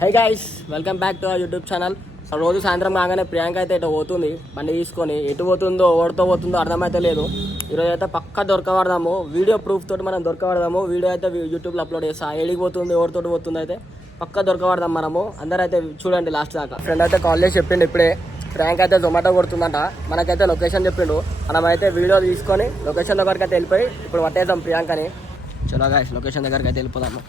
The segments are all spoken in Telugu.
Hi guys, welcome back to our YouTube channel. రోజు సాయంత్రం కాగానే ప్రియాంక అయితే ఇటు పోతుంది, బండి తీసుకొని. ఎటు పోతుందో ఓడితో పోతుందో అర్థమైతే లేదు. ఈరోజు అయితే పక్కా దొరకబడదాము, వీడియో ప్రూఫ్ తోటి మనం దొరకబడదాము. వీడియో అయితే యూట్యూబ్లో అప్లోడ్ చేస్తా. ఏడికి పోతుంది, ఓడితోటి పోతుంది అయితే పక్కా దొరకబడదాం మనము. అందరూ అయితే చూడండి లాస్ట్ దాకా. ఫ్రెండ్ అయితే కాల్ చేసి చెప్పిండు ఇప్పుడే, ప్రియాంక అయితే జొమాటో కొడుతుందంట. మనకైతే లొకేషన్ చెప్పిండు. మనమైతే వీడియో తీసుకొని లొకేషన్ దగ్గరికి అయితే వెళ్ళిపోయి ఇప్పుడు పట్టేద్దాం ప్రియాంకని. చలో గైస్, లొకేషన్ దగ్గరికి అయితే వెళ్ళిపోదాము.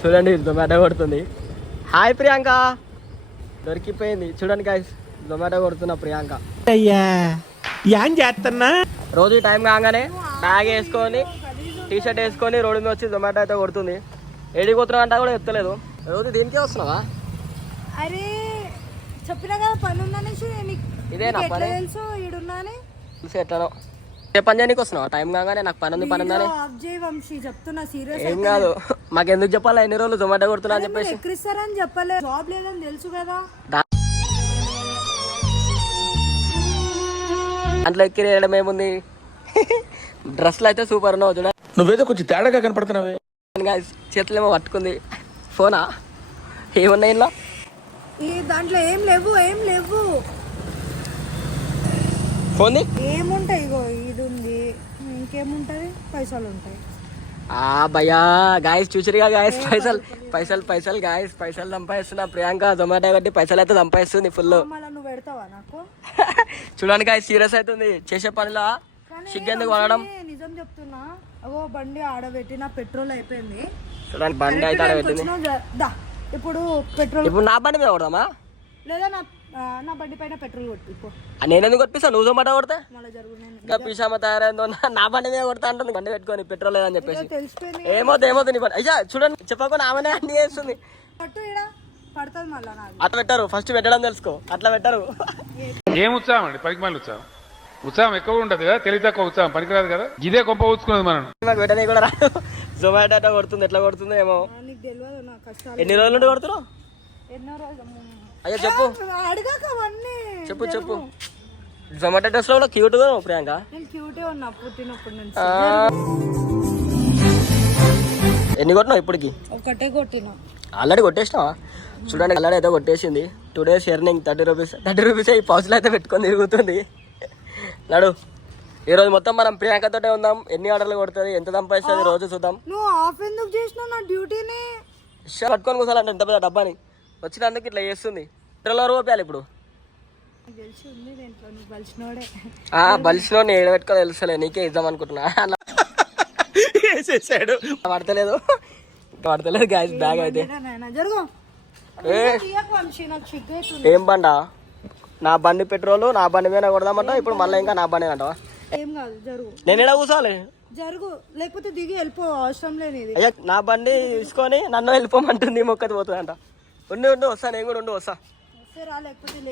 చూడండి జొమాటో కొడుతుంది. హాయ్ ప్రియాంక, దొరికిపోయింది. చూడండి గైస్, జొమాటో కొడుతున్నా ప్రియాంక. అయ్యా ఏం చేస్తున్నా? రోజు టైం కాగానే బ్యాగ్ వేసుకొని టీ షర్ట్ వేసుకొని రోడ్డు మీద వచ్చి జొమాటో అయితే కొడుతుంది. ఏడికి పోతున్నావు అంటే కూడా చెప్తలేదు. రోజు దీనికే వస్తున్నావా? అరే చెప్పినా కదా పని ఉందనేసి. ఇదేనా పని? తెలుసు ఈడున్నాని చూసి ఎట్లానో ఏ పని చేయడానికి వస్తున్నావా? టైం కాగానే నాకు పని ఉంది ఉందని. చెప్తున్నా సీరియస్. ఏం కాదు, మాకెందుకు చెప్పాలా ఎన్ని రోజులు జొమాటో కొడుతున్నా అని చెప్పేసి. ఎక్కిస్తారని చెప్పలేదు, జాబ్ లేదని తెలుసు కదా. దాంట్లో ఎక్కిరేయడం ఏముంది? డ్రెస్లు అయితే సూపర్ ఉన్నావు చూడ. నువ్వేదో కొంచెం తేడాగా కనపడుతున్నావే. చేతులేమో పట్టుకుంది. ఫోనా? ఏమున్నాయి ఇలా? ఈ దాంట్లో ఏం లేవు. ఫోన్ ఏముంటాయి? ఇగో ఇది ఉంది, ఇంకేముంటది? పైసలు ఉంటాయి. భయ్యా గాయస్ చూసిరుగా గాయస్, పైసలు గాయస్, పైసలు సంపాదిస్తున్నా ప్రియాంక. జొమాటో కట్టి పైసలు అయితే సంపాదిస్తుంది ఫుల్. మళ్ళీ నువ్వు పెడతావా నాకు? చూడండి గాయస్, సీరియస్ అవుతుంది చేసే పనిలో. సిగ్గెందుకు వాడడం? నిజం చెప్తున్నా. అగో బండి ఆడబెట్టిన పెట్రోల్ అయిపోయింది. చూడండి బండి అయితే ఆడబెట్టింది. ఇప్పుడు పెట్రోల్, ఇప్పుడు నా బండి మీద కొడదామా? లేదా నా బండి పైన పెట్రోల్ కొట్టి. నేను ఎందుకు కొట్టిస్తా? నువ్వు జొమాటో కొడితే మళ్ళీ జరుగుతుంది. ఇంకా పిషామ తయారైందో నా బండి మీద కొడతా అంటుంది. బండి పెట్టుకొని పెట్రోల్ లేదని చెప్పేసి. తెలిసిపోయింది. ఏమవుతుంది నీ బండి? అయ్యా చూడండి, చెప్పకుండా ఆమెనే అన్ని చేస్తుంది. పట్టు ఇడ పడుతుంది మళ్ళీ. నాకు అట్లా పెట్టారు, ఫస్ట్ పెట్టడం తెలుసుకో. అట్లా పెట్టారు. ఏం ఉత్సాహం అండి? పనికిమాలి ఉత్సాహం ఎక్కువ ఉంటది కదా, తెలివి తక్కువ ఉత్సాహం పనికిరాదు కదా. ఇదే గొప్ప ఊచుకున్నది మనం. మాకు పెట్టనే కూడా రాదు. జొమాటో అట్లా కొడుతుంది, ఎట్లా కొడుతుందో ఏమో. నీకు తెలియదు నా కష్టాలు. ఎన్ని రోజుల నుండి కొడుతున్నావు? ఎన్నో రోజులు. అయ్యా చెప్పు, అడగాక అవన్నీ చెప్పు. జొమాటో డ్రెస్ లో క్యూట్ గా ప్రియాంక. నేను క్యూటే ఉన్నా పుట్టినప్పటి నుంచి. ఎన్ని కొట్టినావు ఇప్పటికి? ఒకటే కొట్టినా. ఆల్రెడీ కొట్టేసినావా? చూడండి, ఆల్రెడీ అయితే కొట్టేసింది. 2 days ఎర్నింగ్ 30 రూపీస్. 30 రూపీస్ ఈ పౌచ్లో అయితే పెట్టుకొని తిరుగుతుంది. నడు, ఈరోజు మొత్తం మనం ప్రియాంకతోటే ఉందాం. ఎన్ని ఆర్డర్లు కొడుతుంది, ఎంత సంపాదిస్తుంది రోజు చూద్దాం. నువ్వు ఆఫ్ ఎందుకు చేసినావు నా డ్యూటీని? పట్టుకొని కూర్చోాలంటే ఎంత పెద్ద డబ్బాని వచ్చినందుకు ఇట్లా చేస్తుంది. పెట్రోల్ రూపాయలు ఇప్పుడు బలిసినోడిని ఏడ పెట్టుకో తెలుసలే. నీకే ఇద్దాం అనుకుంటున్నా. పడతలేదు గ్యాస్ బ్యాగ్ అయితే. ఏం బండా? నా బండి పెట్రోల్ నా బండి మీద కొడదామంటా. ఇప్పుడు మళ్ళీ ఇంకా నా బండి అంటావా? ఏం కాదు, జరుగు. నేను ఎలా కూర్చోాలి? జరుగు, లేకపోతే దిగి వెళ్ళిపో. అవసరం లేనిది. అయ్యా నా బండి తీసుకొని నన్ను వెళ్ళిపోమంటుంది. మొక్కది పోతుందంట. ఉండి వస్తా, నేను కూడా వస్తా.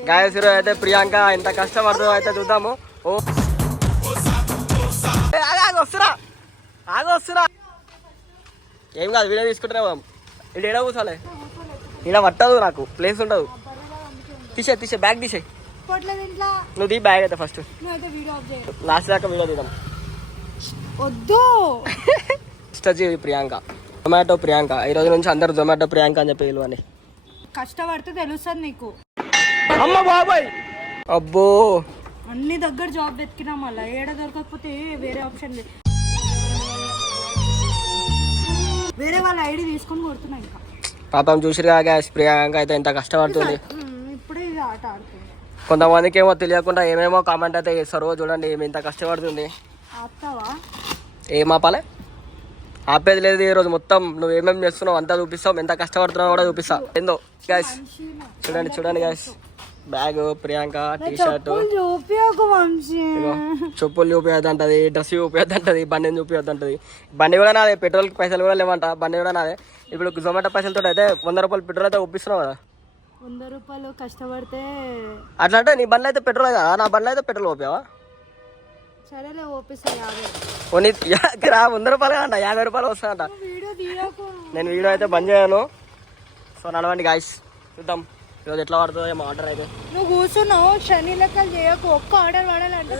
గాయస్ అయితే ప్రియాంక ఎంత కష్టపడుతుందో అయితే చూద్దాము. ఓ వస్తురా. ఏం కాదు, వీడియో తీసుకుంటున్నా. ఇది ఏడా కూర్చోాలి? ఇలా పట్టదు, నాకు ప్లేస్ ఉండదు. తీసే బ్యాగ్ తీసే. నువ్వు తీ బ్యాగ్ అయితే ఫస్ట్. లాస్ట్ దాకా వీడియో తీద్దాం. వద్దు. ఇష్టజీవి ప్రియాంక, జొమాటో ప్రియాంక. ఈ రోజు నుంచి అందరు జొమాటో ప్రియాంక అని చెప్పి పిలువని. కష్టపడితే తెలుస్తుంది నీకు. అమ్మ బాబాయ్, అబ్బో అన్ని దగ్గర జాబ్ వెతికినా మళ్ళీ ఏడ దొరకకపోతే వేరే ఆప్షన్ లేదు. వేరే వాళ్ళ ఐడి తీసుకొని కొడుతున్నా. ఇంకా పాపం చూసిరుగా గ్యాస్, ప్రియాంక అయితే ఎంత కష్టపడుతుంది. ఇప్పుడే ఇది ఆట ఆడుతుంది. కొంతమందికి ఏమో తెలియకుండా ఏమేమో కామెంట్ అయితే చేస్తారు. చూడండి ఏమి ఇంత కష్టపడుతుంది. ఆపుతావా? ఏం ఆపాలి? ఆపేది లేదు. ఈ రోజు మొత్తం నువ్వు ఏమేమి చేస్తున్నావు అంతా చూపిస్తావు. ఎంత కష్టపడుతున్నావు కూడా చూపిస్తా. ఏందో గ్యాస్ చూడండి gas. Bag Priyanka, T shirt, చెప్పులు చూపించద్దంటది, డ్రెస్ చూపించద్దంటది, బండిని చూపించద్దంటది. బండి కూడా నాదే, పెట్రోల్కి పైసలు కూడా లేవంట. బండి కూడా నాదే. ఇప్పుడు జొమాటో పైసలతో అయితే 100 రూపాయలు పెట్రోల్ అయితే ఒప్పిస్తున్నావు కదా. 100 రూపాయలు కష్టపడితే అట్లా అంటే నీ బండ్లో అయితే పెట్రోల్ కదా, నా బండ్లో అయితే పెట్రోల్ ఓపావా? సరేలే, ఓపిస్తా. 100 రూపాయలు అంట, 50 రూపాయలు వస్తాయంట. నేను వీడియో అయితే బంద్ చేయను. సో నడవండి గాయస్, చూద్దాం ఈరోజు ఎట్లా పడుతుందో ఏమో ఆర్డర్ అయితే. నువ్వు కూర్చున్నావు, శని లెక్కలు చేయకు. ఒక్క ఆర్డర్ పడాలంటే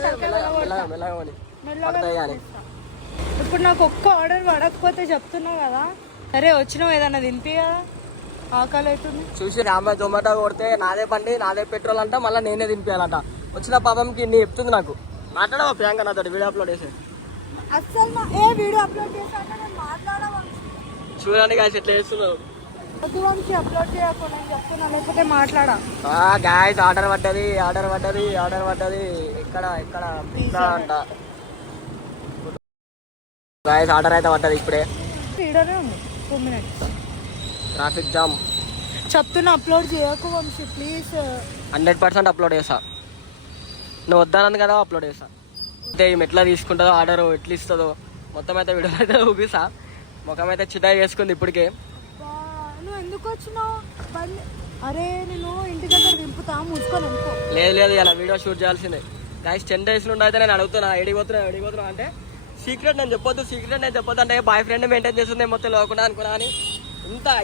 ఇప్పుడు నాకు ఒక్క ఆర్డర్ పడకపోతే చెప్తున్నావు కదా. సరే వచ్చినావు ఏదన్నా తినిపి కదా, ఆకలి అవుతుంది. చూసి రామ జొమాటో కొడితే నాదే బండి నాదే పెట్రోల్ అంట, మళ్ళీ నేనే తినిపించాలంట. వచ్చిన పాపంకి నీ చెప్తుంది నాకు. మాట్లాడవా ప్రియాంక నాతో వీడియో అప్లోడ్ చేసి? అస్సలు వీడియో అప్లోడ్ చేశాక నేను మాట్లాడవా? చూడండి గాయస్ ఎట్లా చేస్తున్నావు. వంశీ అప్లోడ్ చేయకుండా నేను చెప్తున్నా, లేకపోతే మాట్లాడా. గాయస్ ఆర్డర్ పడ్డది. ఇక్కడ పిజ్జా అంట. గాయస్ ఆర్డర్ అయితే పడ్డది ఇప్పుడే. వీడియోనే ఉంది 2 minutes. Traffic jam. చెప్తున్నా అప్లోడ్ చేయకు వంశీ ప్లీజ్. 100% అప్లోడ్ చేస్తా. నువ్వు వద్దానని కదా అప్లోడ్ చేస్తా. అంటే ఈమె ఎట్లా తీసుకుంటుందో ఆర్డర్ ఎట్లా ఇస్తుందో మొత్తం అయితే వీడియోలో అయితే చూపిస్తా. ముఖం అయితే చిటా చేసుకుంది ఇప్పటికే. నువ్వు ఎందుకు వచ్చినావు? అరే నేను ఇంటి దగ్గర దింపుతా, మూసుకొని అనుకో. లేదు ఇలా వీడియో షూట్ చేయాల్సిందే. గాయస్ 10 days నుండి అయితే నేను అడుగుతున్నా ఎడిపోతున్నా అంటే సీక్రెట్ నేను చెప్పొద్దు అంటే బాయ్ ఫ్రెండ్ మెయింటైన్ చేస్తుంది మొత్తం లేకుండా అనుకున్నా. అని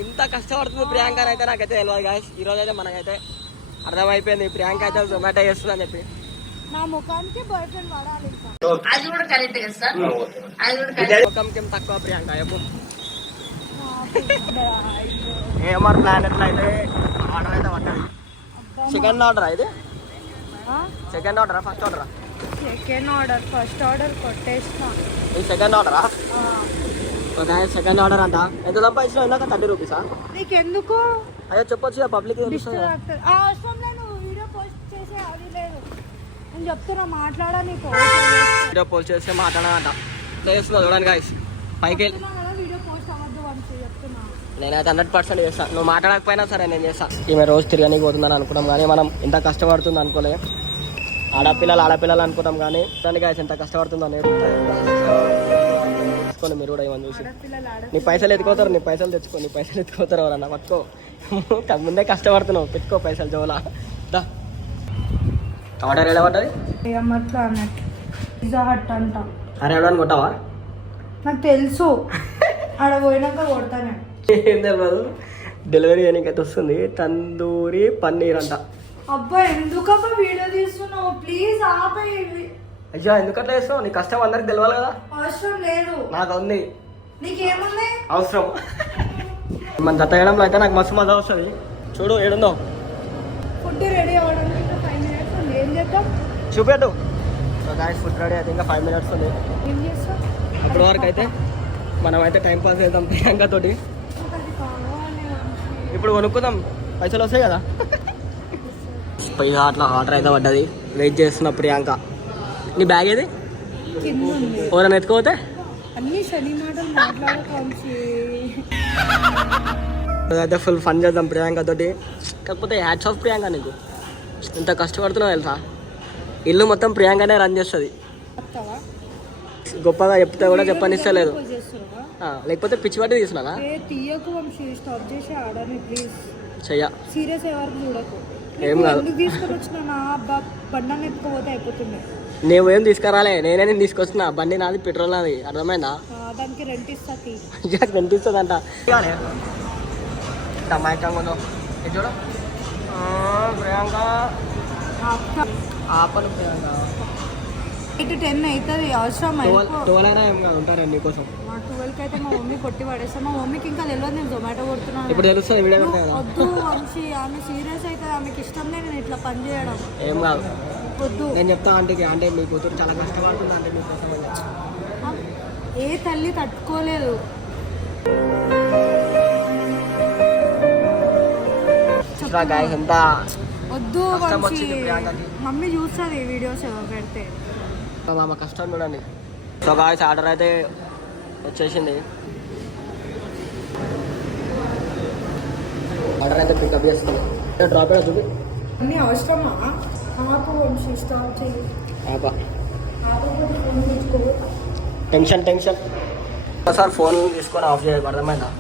ఇంత కష్టపడుతుంది ప్రియాంక అయితే నాకైతే తెలియదు గాయస్. ఈరోజు అయితే మనకైతే అర్థమైపోయింది ప్రియాంక అయితే జొమాటో చేస్తుంది అని చెప్పి. నా ముఖానికి బాయ్ ఫ్రెండ్ వాడాలి. ముఖంకి తక్కువ ప్రియాంక చెప్పు. ఏమర్ ప్లాన్ ఎట్లా అయితే ఆర్డర్ అయితే పడ్డది. సెకండ్ ఆర్డరా ఇది? సెకండ్ ఆర్డరా ఫస్ట్ ఆర్డరా? Second order. ఫస్ట్ ఆర్డర్ కొట్టేసిన. ఇది సెకండ్ ఆర్డరా? సెకండ్ ఆర్డర్ అంట. ఎంత సంపాదించినా ఇందాక 30 రూపీసా? నీకెందుకు? అదే చెప్పొచ్చు పబ్లిక్. అవసరం లేదు, వీడియో పోస్ట్ చేసే అది లేదు. నేను చెప్తున్నా మాట్లాడా. నీకు వీడియో పోస్ట్ చేస్తే మాట్లాడాలంట. చేస్తున్నా చూడండి గాయస్. పైకి వీడియో పోస్ట్ అవ్వద్దు వంశీ చెప్తున్నా. నేనైతే 100% చేస్తాను. నువ్వు మాట్లాడకపోయినా సరే నేను చేస్తాను. ఈమె రోజు తిరగనికి పోతుందని అనుకున్నాం కానీ మనం ఇంత కష్టపడుతుంది అనుకోలే. ఆడపిల్లలు అనుకున్నాం కానీ దాన్ని గాయస్ ఎంత కష్టపడుతుందో నేర్చుకోండి మీరు కూడా ఏమని చూసి. నీ పైసలు ఎత్తుకోతారు ఎవరన్నా పట్టుకో. ముందే కష్టపడుతున్నావు, పెట్టుకో పైసలు జోలా. ఆర్డర్ ఎలా పడ్డది? పిజ్జా హట్ అంట. అరే ఎవడని కొట్టావా? నాకు తెలుసు, ఆడ పోయినాక కొడతానే. ఏం తెలియదు. డెలివరీ చేయడానికి వస్తుంది తందూరి పన్నీర్ అంట. అబ్బా ఎందుకబ్బా వీడియో తీస్తున్నావు? ప్లీజ్ ఆపే. అయ్యా ఎందుకట్లా చేస్తావు? నీ కష్టం అందరికి తెలియాలి కదా. అవసరం లేదు, నాకు ఉంది. నీకేముంది అవసరం? మన జత వేయడంలో అయితే నాకు మస్తు మజా వస్తుంది. చూడు ఏడుందో ఫుడ్ రెడీ అవ్వడానికి ఇంకా 5 minutes ఉంది. ఏం చేద్దాం చూపెట్టు. ఫుడ్ రెడీ అయితే ఇంకా 5 minutes ఉంది. ఏం చేస్తాం? అప్పటి వరకు అయితే మనం అయితే టైం పాస్ చేద్దాం ప్రియాంక తోటి. ఇప్పుడు కొనుక్కుందాం, పైసలు వస్తాయి కదా. పిజ్జా అట్లా ఆర్డర్ అయితే పడ్డది. వెయిట్ చేస్తున్న ప్రియాంక. నీ బ్యాగ్ ఏది? కింద ఉంది. ఎవరైనా ఎత్తుకోతే అన్ని శని మాటలు మాట్లాడకాంచి. అయితే ఫుల్ ఫన్ చేద్దాం ప్రియాంక తోటి. కాకపోతే హ్యాట్స్ ఆఫ్ ప్రియాంక, నీకు ఇంత కష్టపడుతున్నావు తెలుసా. ఇల్లు మొత్తం ప్రియాంకనే రన్ చేస్తుంది. గొప్పగా చెప్తే కూడా చెప్పనిస్తలేదు. లేకపోతే పిచ్చి పట్టి తీసుకున్నా తీయకు వంశీ. స్టాప్ చేసి ఆర్డర్ని ప్లీజ్. చెయ్య సీరియస్ ఎవరికి చూడకు. ఏం కాదు. ఎందుకు తీసుకొని వచ్చిన నా బండి ఎత్తుకోపోతే అయిపోతుంది. నువ్వేం తీసుకురాలే, నేనే నేను తీసుకొస్తున్నా. బండి నాది, పెట్రోల్ నాది. అర్థమైందా? దానికి రెంట్ ఇస్తా. రెంట్ ఇస్తుందంట. టమాటా చూడ ప్రియాంక. ఆపను ప్రియాంక. 8 to 10 అవుతుంది. అవసరం 12 అయినా ఏం కాదు ఉంటారండి నీకోసం. 12కి అయితే మా మమ్మీ కొట్టి పడేస్తాను. మా మమ్మీకి ఇంకా తెలియదు నేను జొమాటో కొడుతున్నాను. ఇప్పుడు తెలుస్తుంది వీడియో పెడతా కదా. వద్దు వంశీ, ఆమె సీరియస్ అవుతుంది. ఆమెకి ఇష్టం లేదు నేను ఇట్లా పని చేయడం. ఏం కాదు, వద్దు. నేను చెప్తా ఆంటీకి. అంటే మీ కూతురు చాలా కష్టపడుతుంది అంటే మీకోసం. ఏ తల్లి తట్టుకోలేదు. ఎంత వద్దు కష్టం వంశీ, వచ్చింది ప్రియాంకకి. మమ్మీ చూస్తుంది వీడియోస్ పెడితే. మా కష్టం చూడండి. సో గాయ్స్ ఆర్డర్ అయితే వచ్చేసింది. ఆర్డర్ అయితే పికప్ చేస్తాను. డ్రాప్ అయినా చూపి. అన్నీ అవసరమా? ఆపు వంశీ, స్టాప్ చేయి. టెన్షన్ ఒకసారి ఫోన్ తీసుకొని ఆఫ్ చేయాలి. అర్థమైందా?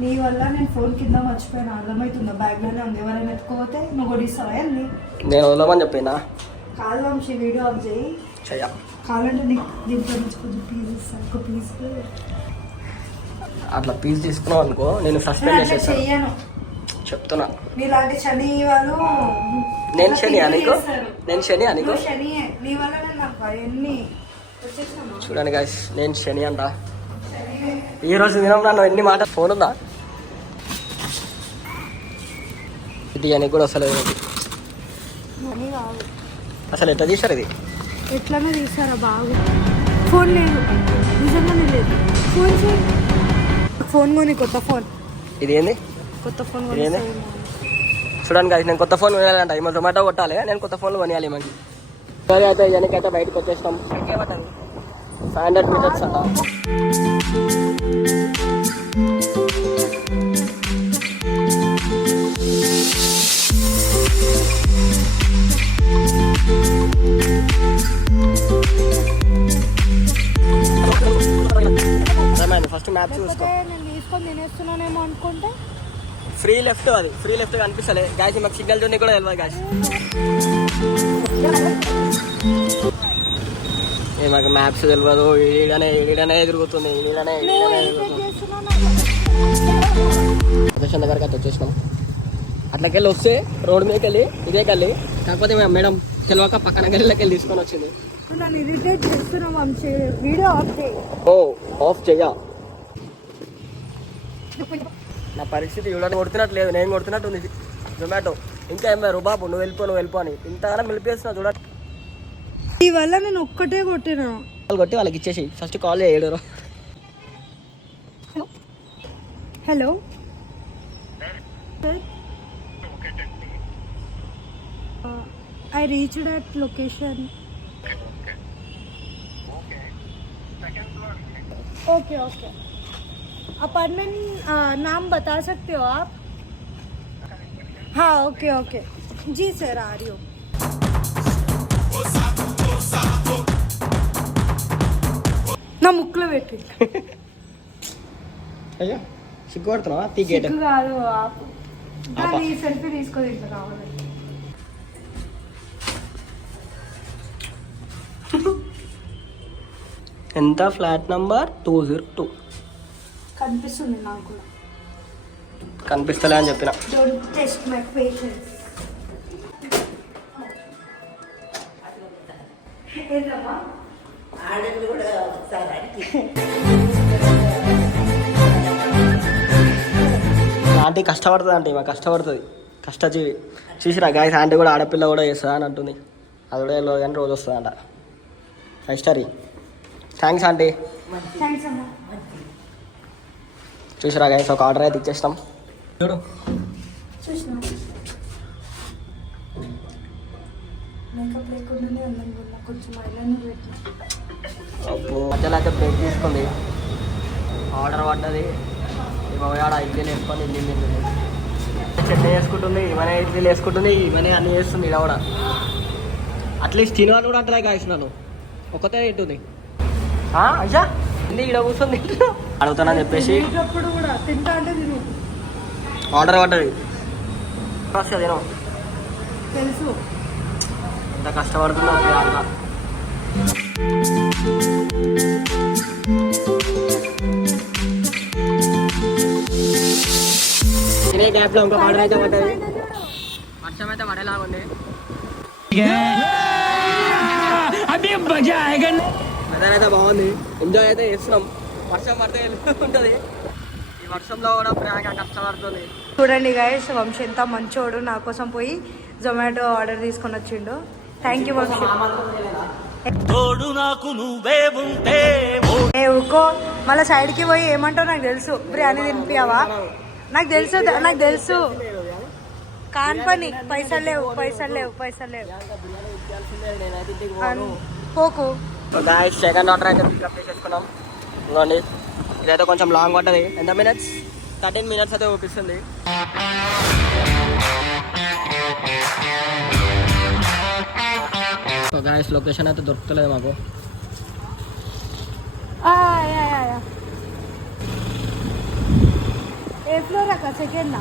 నీ వల్ల నేను ఫోన్ కింద మర్చిపోయినా. అర్థమవుతుందా? బ్యాగ్లోనే ఉంది. ఎవరైనా ఎత్తుకోపోతే నువ్వు కొడిస్తావా? నేను వదలమని చెప్పినా. కాదు వంశీ, వీడియో ఆఫ్ చేయి. చెయ్య కావాలంటే నీకు దీంట్లో నుంచి కొంచెం పీస్ ఇస్తాను. ఒక పీస్ అట్లా పీస్ తీసుకున్నావు అనుకో నేను సస్పెండ్ చేసేస్తాను. చెయ్యను చెప్తున్నా. నీలాంటి శని వాళ్ళు. నేను శని అనుకో. నేను శని అనుకో. శనియే. నీ వల్ల నేను నాకు ఎన్ని చూడండి గాయస్, నేను శని అంట. ఈ రోజు దినం నన్ను ఎన్ని మాట ఫోన్ ఉందా ఇది అని కూడా వస్తలేదు. మనీ కాదు, అసలు ఎట్లా తీశారు ఇది? ఎట్లనే తీసారా బాగు. ఫోన్ లేదు, నిజంగానే లేదు. ఫోన్ చేయి, ఫోన్ కొని కొత్త ఫోన్. ఇది ఏంది? కొత్త ఫోన్ ఇదేంది? చూడండి గాయస్, నేను కొత్త ఫోన్ కొనాలంట. ఈ జొమాటో కొట్టాలి, నేను కొత్త ఫోన్లు కొనియాలి మనకి. సరే అయితే వెనకైతే బయటకు వచ్చేసినాం. 500 మీటర్స్ అంట. ఫస్ట్ మ్యాప్ చూసుకో. నేను తీసుకొని తినేస్తున్నానేమో అనుకుంటే ఫ్రీ లెఫ్ట్, అది ఫ్రీ లెఫ్ట్ కనిపిస్తలే గాయస్. మాకు సిగ్నల్ జోన్ కూడా తెలియదు గాయస్. మాకు మ్యాప్స్ తెలియదు. ఈడనే తిరుగుతుంది, ఈడనే లొకేషన్ దగ్గరికి అయితే వచ్చేసినాం. అట్లకెళ్ళి వస్తే రోడ్ మీదకి వెళ్ళి ఇదే గల్లి, కాకపోతే మేడం తెలియక పక్కన గల్లీలోకి వెళ్ళి తీసుకొని వచ్చింది. నన్ను ఇరిటేట్ చేస్తున్నాం. వీడియో ఆఫ్ చేయి. O of చెయ్యా. నా పరిస్థితి చూడడానికి కొడుతున్నట్టు లేదు, నేను కొడుతున్నట్టు ఉంది జొమాటో. ఇంకా ఏమే బాబు నువ్వు వెళ్ళిపో అని ఇంతగానో పిలిపిస్తున్నా చూడ. ఈ వల్ల నేను ఒక్కటే కొట్టినా. కొట్టి వాళ్ళకి ఇచ్చేసి ఫస్ట్ కాల్ చేయడు. Hello I reached at location. Okay. Apartment नाम बता सकते हो आप? हाँ ओके जी सर, आ रही हूँ. నా ముక్కులో పెట్టి అయ్యో సిగ్గుపడుతున్నావా? తీగేట కాదు, దాన్ని సెల్ఫీ తీసుకోదు ఇట్లా కావాలి. ఎంత? ఫ్లాట్ నంబర్ 202 కనిపిస్తుంది నాకు కూడా. కనిపిస్తలే అని చెప్పిన. Don't test my patience. ఏంటమ్మా ఆంటీ కష్టపడుతుంది అంటే ఈమె కష్టపడుతుంది, కష్టజీవి. చూసిరా గాయస్, ఆంటీ కూడా ఆడపిల్ల కూడా చేస్తుందా అని అంటుంది. అది కూడా వెళ్ళదు కానీ రోజు వస్తుందంట. 5 స్టార్. Thanks aunty. థ్యాంక్స్ అమ్మా. చూసిరా గాయస్, ఒక ఆర్డర్ అయితే ఇచ్చేస్తాం. చూడు చూసినా మేకప్ లేకుండానే అందంగా కొంచెం ఐలైనర్ పెట్టినా. మధ్యలో అయితే బ్రేక్ తీసుకుంది, ఆర్డర్ పడ్డది. ఆడ ఇడ్లీలు వేసుకొని ఇడ్లీ తింటుంది, చట్నీ వేసుకుంటుంది, ఇవన్నీ ఇడ్లీలు వేసుకుంటుంది, ఇవన్నీ అన్నీ వేస్తుంది. ఇలా కూడా అట్లీస్ట్ తినవాళ్ళు కూడా అంటలే కాల్సి నన్ను ఒక్కతే తింటుంది. అయ్యా ఇంటి ఇక్కడ కూర్చొని తింటున్నా అడుగుతానని చెప్పేసి కూడా తింటా అంటే తిను. ఆర్డర్ పడ్డది. తిను తెలుసు ఎంత కష్టపడుతుందో. తినే గ్యాప్లో ఇంకో ఆర్డర్ అయితే పడ్డది. వర్షం అయితే పడేలాగా ఉంది. వెదర్ అయితే బాగుంది, ఎంజాయ్ అయితే చేస్తున్నాం. వర్షం పడితే ఉంటుంది. ఈ వర్షంలో కూడా ప్రియాంక కష్టపడుతుంది. చూడండి గైస్, వంశీ ఎంత మంచోడు. నా కోసం పోయి జొమాటో ఆర్డర్ తీసుకొని వచ్చిండు. Thank you Vamshi. ఊకో మళ్ళీ సైడ్కి పోయి ఏమంటావు నాకు తెలుసు. బిర్యానీ తినిపియావా? నాకు తెలుసు కాన్ పని. పైసలు లేవు. పోకు. సెకండ్ ఆర్డర్ అయితే పికప్ చేసుకున్నాం. ఇంకోండి ఇదైతే కొంచెం లాంగ్ పడ్డది. ఎంత మినిట్స్? 13 minutes అయితే చూపిస్తుంది. గాయస్ లొకేషన్ అయితే దొరుకుతలేదు మాకు. ఏ ఫ్లోర్ అక్క? సెకండ్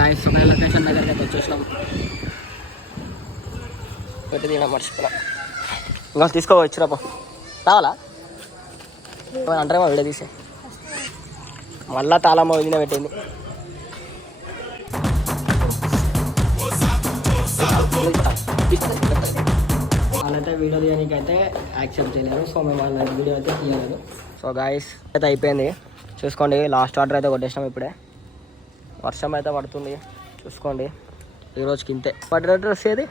గాయస్ లొకేషన్ దగ్గరికి అయితే వచ్చేసినాం. పెట్టి తినడం మర్చిపోయినా. ఇంకా తీసుకోవచ్చురాపో. రావాలా అంటారేమో వీడియో తీసే. మళ్ళా తాళమ్మ వదిన పెట్టింది. వాళ్ళైతే వీడియో తీయడానికి అయితే యాక్సెప్ట్ చేయలేదు. సో మేము వాళ్ళ వీడియో అయితే తీయలేదు. సో గాయస్ అయితే అయిపోయింది. చూసుకోండి లాస్ట్ ఆర్డర్ అయితే కొట్టేసినాం ఇప్పుడే. వర్షం అయితే పడుతుంది చూసుకోండి. ఈ రోజుకి ఇంతే. పడ్డ డ్రెస్ ఏది?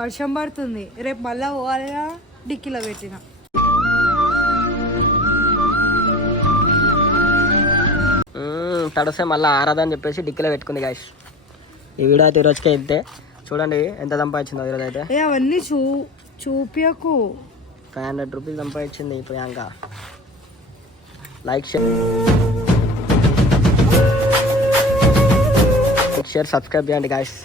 వర్షం పడుతుంది, రేపు మళ్ళీ పోవాలిగా, డిక్కీలో పెట్టిన. తడిస్తే మళ్ళీ ఆరాదని చెప్పేసి డిక్కీలో పెట్టుకుంది గాయస్. ఈ వీడియో అయితే ఈ రోజుకే ఇంతే. చూడండి ఎంత సంపాదించిందో ఈరోజు అయితే. అవన్నీ చూపియకు. 500 రూపీస్ సంపాదించింది ప్రియాంక. లైక్ షేర్ సబ్స్క్రైబ్ చేయండి గాయస్.